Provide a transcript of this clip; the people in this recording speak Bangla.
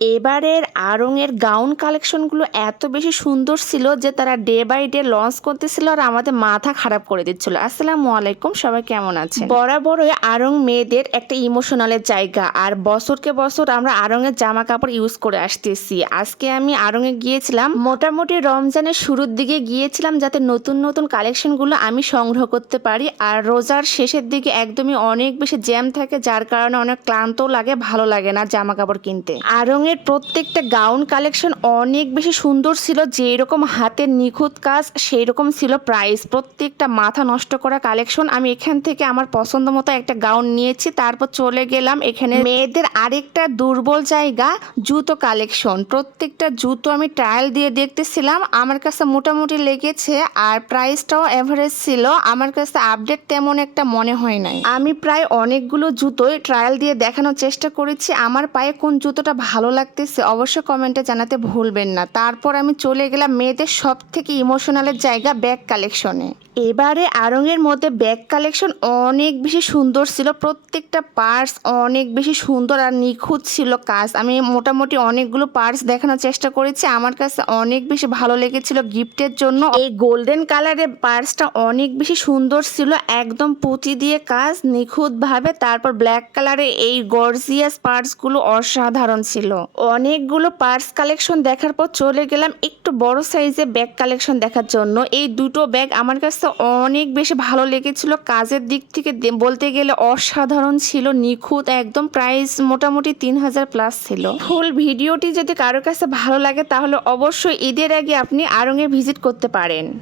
এবারের আড়ং-এর গাউন কালেকশনগুলো এত বেশি সুন্দর ছিল যে তারা ডে বাই ডে লঞ্চ করতেছিল আর আমাদের মাথা খারাপ করে দিচ্ছিল। আসসালামু আলাইকুম, সবাই কেমন আছেন? বরাবরই আড়ং মেয়েদের একটা ইমোশনালের জায়গা, আর বছরকে বছর আমরা আড়ং-এর জামা কাপড় ইউজ করে আসতেছি। আজকে আমি আড়ং-এ গিয়েছিলাম, মোটামুটি রমজানের শুরুর দিকে গিয়েছিলাম যাতে নতুন নতুন কালেকশনগুলো আমি সংগ্রহ করতে পারি। আর রোজার শেষের দিকে একদমই অনেক বেশি জ্যাম থাকে, যার কারণে অনেক ক্লান্তও লাগে, ভালো লাগে না জামা কাপড় কিনতে। আড়ং এর প্রত্যেকটা গাউন কালেকশন অনেক বেশি সুন্দর ছিল, যেই রকম হাতের নিখুঁত কাজ সেই রকম ছিল প্রাইস। প্রত্যেকটা মাথা নষ্ট করা কালেকশন। আমি এখান থেকে আমার পছন্দ মতো একটা গাউন নিয়েছি, তারপর চলে গেলাম এখানে মেয়েদের আরেকটা দুর্বল জায়গা, জুতো কালেকশন। প্রত্যেকটা জুতো আমি ট্রায়াল দিয়ে দেখতেছিলাম, আমার কাছে মোটামুটি লেগেছে আর প্রাইসটাও এভারেজ ছিল। আমার কাছে আপডেট তেমন একটা মনে হয় নাই। আমি প্রায় অনেকগুলো জুতোই ট্রায়াল দিয়ে দেখানোর চেষ্টা করেছি। আমার পায়ে কোন জুতোটা ভালো লাগতেছে অবশ্যই কমেন্টে জানাতে ভুলবেন না। তারপর আমি চলে গেলাম মেয়েদের সব থেকে ইমোশনালের জায়গা, ব্যাগ কালেকশনে। এবারে আড়ং-এর মধ্যে ব্যাগ কালেকশন অনেক বেশি সুন্দর ছিল। প্রত্যেকটা পার্স অনেক বেশি সুন্দর আর নিখুঁত ছিল কাজ। আমি মোটামুটি অনেকগুলো পার্স দেখানোর চেষ্টা করেছি, আমার কাছে অনেক বেশি ভালো লেগেছিল গিফটের জন্য। এই গোল্ডেন কালারের পার্সটা অনেক বেশি সুন্দর ছিল, একদম পুঁতি দিয়ে কাজ নিখুঁতভাবে। তারপর ব্ল্যাক কালারের এই গর্জিয়াস পার্সগুলো অসাধারণ ছিল। অনেকগুলো পার্স কালেকশন দেখার পর চলে গেলাম একটু বড় সাইজের ব্যাগ কালেকশন দেখার জন্য। এই দুটো ব্যাগ আমার কাছে অনেক বেশি ভালো লেগেছিল, কাজের দিক থেকে বলতে গেলে অসাধারণ ছিল, নিখুঁত একদম। প্রাইস মোটামুটি 3000 প্লাস ছিল। ফুল ভিডিওটি যদি কারোর কাছে ভালো লাগে তাহলে অবশ্যই ঈদের আগে আপনি আড়ং-এ ভিজিট করতে পারেন।